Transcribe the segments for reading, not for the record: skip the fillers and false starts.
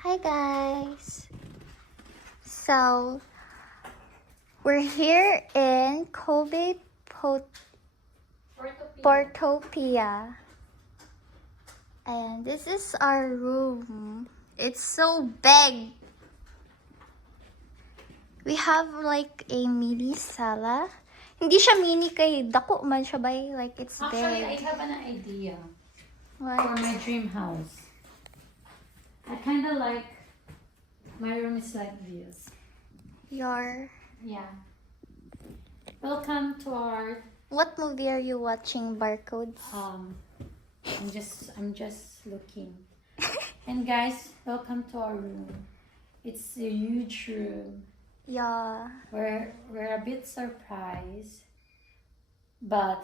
Hi guys! So, we're here in Kobe Portopia. And this is our room. It's so big. We have like a mini sala. Hindi siya mini kay dako man siya bay. Like it's Actually, I big. have an idea for What? my dream house. I kind of like my room is like this. Your... Yeah. Welcome to our What movie are you watching, Barcodes? I'm just looking. And guys, welcome to our room. It's a huge room. Yeah. We're a bit surprised, but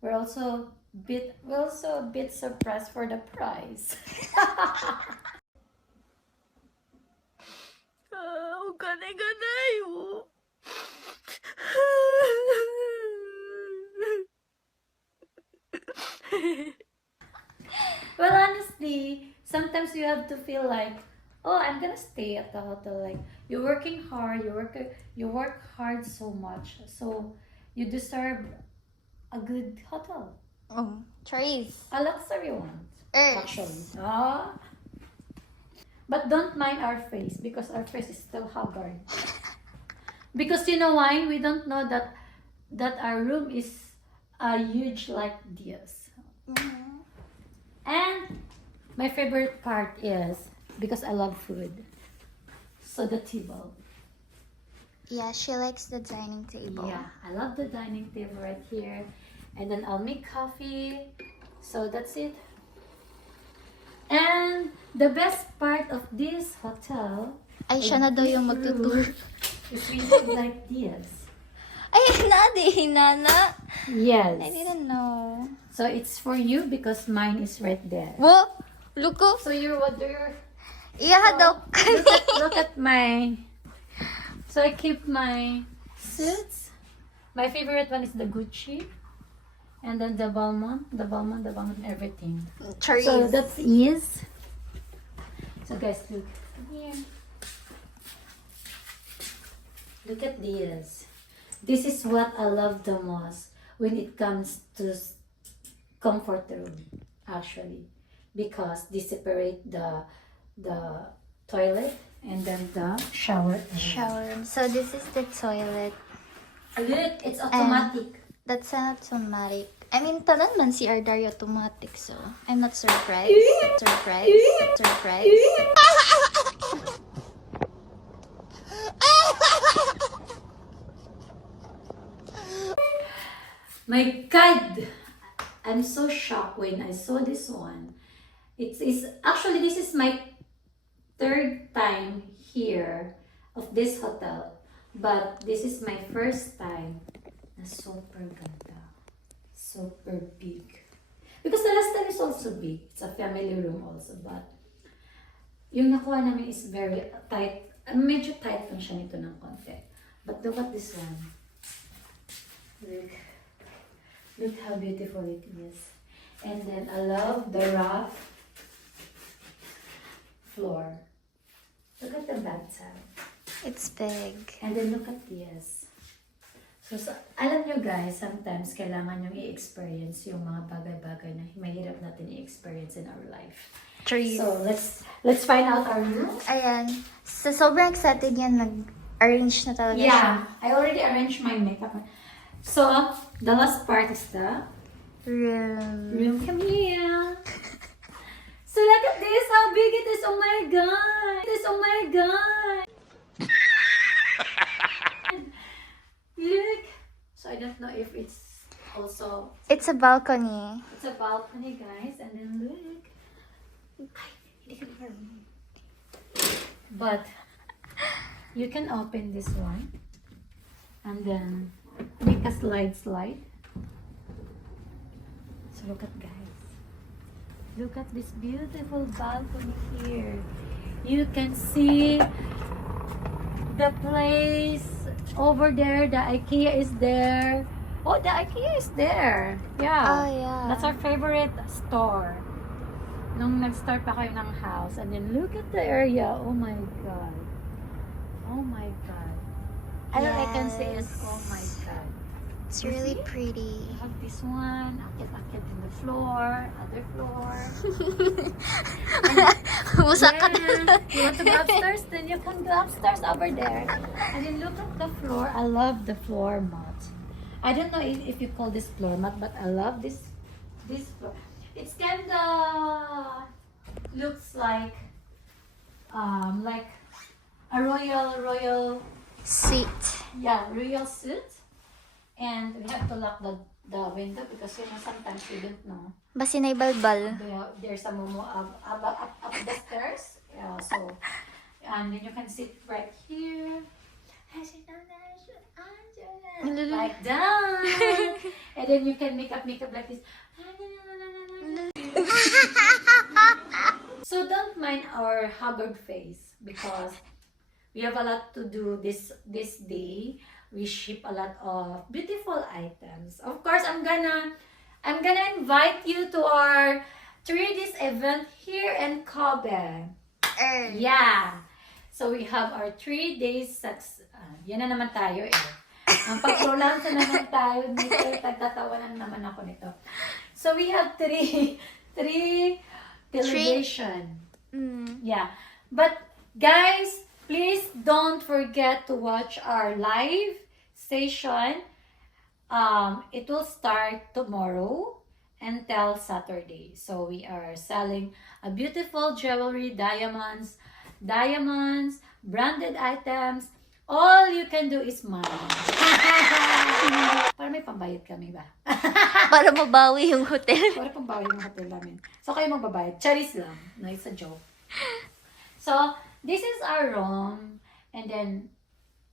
we're also a bit surprised for the price. Well, honestly, sometimes you have to feel like, oh, I'm gonna stay at the hotel. Like you're working hard, you work hard so much, so you deserve a good hotel, Oh, trees. a luxury one, actually. Earth. But don't mind our face because our face is still haggard. Because you know why? We don't know that our room is huge like this. Mhm. And my favorite part is because I love food. So the table. Yeah, she likes the dining table. Yeah, I love the dining table right here. And then I'll make coffee. So that's it. And the best part of this hotel Ay, siya na daw this yung magtutour. room is we have like this. Ay, hinana. Yes. I didn't know. So it's for you because mine is right there. Wo, look ko. So you're what you're Iya daw. look at my. So I keep my suits. My favorite one is the Gucci, and then the Balmain, everything. Trees. So that's is. So guys, look here. Look at this. This is what I love the most when it comes to comfort room, actually, because they separate the toilet and then the shower. Shower. So this is the toilet. Look, it's automatic. That's an automatic. I mean, tanan man si Ardari automatic, so I'm not surprised. Surprised. My God, I'm so shocked when I saw this one. It is actually this is my third time here of this hotel, but this is my first time na super ganda, super big. Because the last time is also big. It's a family room also, but yung nakuha namin is very tight. Medyo tight lang siya nito ng konti. But look at this one. Look how beautiful it is. And then I love the rough floor. Look at the bathtub. It's big. And then look at this. So alam nyo guys, sometimes kailangan nyo i-experience yung mga bagay-bagay na mahirap natin i-experience in our life. Trees. So let's find out our room. Ayan. So, sobrang excited yan. Nag-arrange na talaga siya. Yeah, I already arranged my makeup. So the last part is the Room. Come here. So look at this, how big it is. Oh my god. Oh my god. Look. So I don't know if it's also It's a balcony. it's a balcony, guys. And then look. But you can open this one and then make a slide. So look at guys. Look at this beautiful balcony here. You can see the place over there. The IKEA is there. Oh, the IKEA is there. Yeah. Oh, yeah. That's our favorite store. Nung nag-start pa kayo ng house, and then look at the area. Oh my God. Oh my God. All I can say is, oh my God. It's really pretty. You have this one, akit-akit in the floor, other floor. Musak ka Yeah. You want to go upstairs? Then you can go upstairs over there. And then look at the floor. I love the floor mat. I don't know if you call this floor mat, but I love this floor. It's kinda looks like a royal Seat. royal suit. And we have to lock the window because sometimes we don't know. Basi na balbal. There's a momo up the stairs. Yeah, so and then you can sit right here. Like that. And then you can make up like this. So don't mind our haggard face because we have a lot to do this day. We ship a lot of beautiful items. Of course, I'm gonna invite you to our 3 days event here in Kobe. Yeah. So we have our 3 days yan na naman tayo eh. Ang pagkulansa naman tayo nito, tagtatawanan naman ako nito. So we have three television. Yeah. But guys, please don't forget to watch our live session. It will start tomorrow until Saturday. So we are selling a beautiful jewelry, diamonds, branded items. All you can do is smile. Para may pambayad kami ba? Para mabawi yung hotel. Para pambayad yung hotel namin. So kayo magbabayad. Charis lang. No, it's a joke. So, this is our room. And then,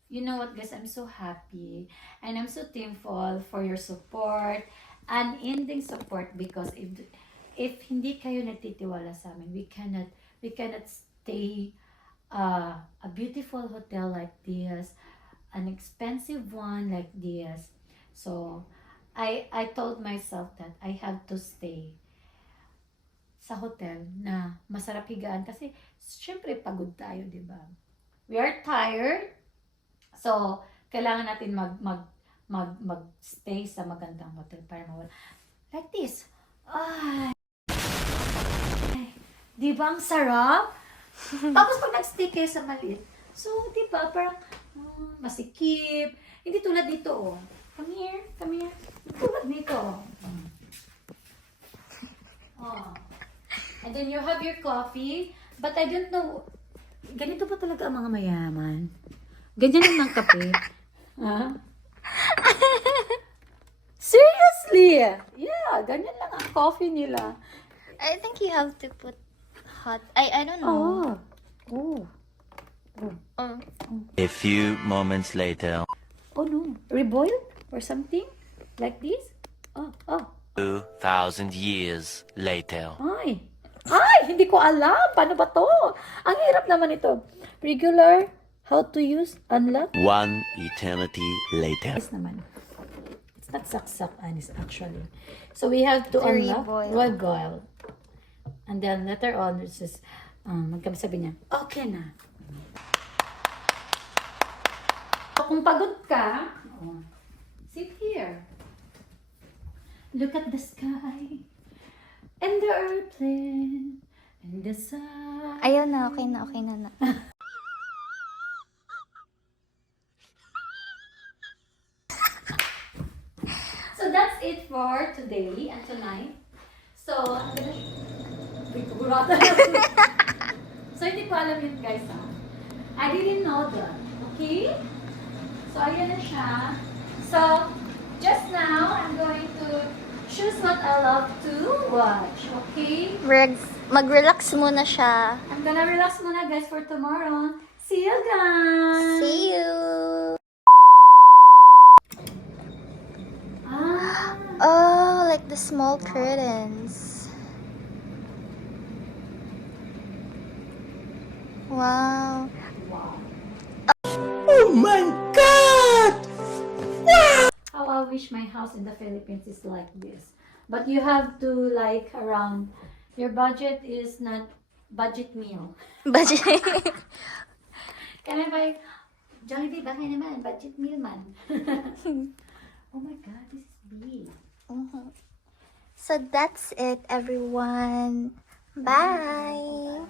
you know what guys, I'm so happy. And I'm so thankful for your support. Unending support because if hindi kayo nagtitiwala sa amin, we cannot stay a beautiful hotel like this, an expensive one like this. So, I told myself that I have to stay sa hotel na masarap higaan kasi syempre pagod tayo, di ba? We are tired. So, kailangan natin mag-stay sa magandang hotel para mawala. Like this. Ay. Di ba ang sarap? Tapos pag nag-stay kayo sa maliit, so, di ba, parang masikip. Hindi tulad dito, oh. Come here. Tulad dito. Oh. And then you have your coffee. But I don't know, ganito ba talaga ang mga mayaman? Ganyan lang ng kape? Ha? Seriously? Yeah, ganyan lang ang coffee nila. I think you have to put hot. I don't know. Oh. A few moments later. Oh no. Reboiled or something? Like this? Oh. 2,000 years later. Ay, hindi ko alam. Paano ba to? Ang hirap naman ito. Regular, how to use, unlock. 1 eternity later. Yes naman. It's not saksak, Anis, actually. So we have to unlock. Reboil. And then later on, it's just, sabi niya, okay na. So, kung pagod ka, sit here. Look at the sky. And the airplane. And the sun. Ayaw na, okay na. So that's it for today and tonight. So, I'm gonna... So, hindi ko alam yun guys ha. I didn't know that. Okay? So, ayan na siya. So, just now, I'm going to choose what I love to watch. Okay? Mag-relax muna siya. I'm gonna relax muna guys for tomorrow. See you guys! See you! Oh, like the small curtains. Wow. Oh my God! How I wish my house in the Philippines is like this. But you have to like around Your budget is not budget meal. Budget. Can I buy Jollibee? Bakit naman? Budget meal man. Oh my God, this is big. So that's it, everyone. Bye.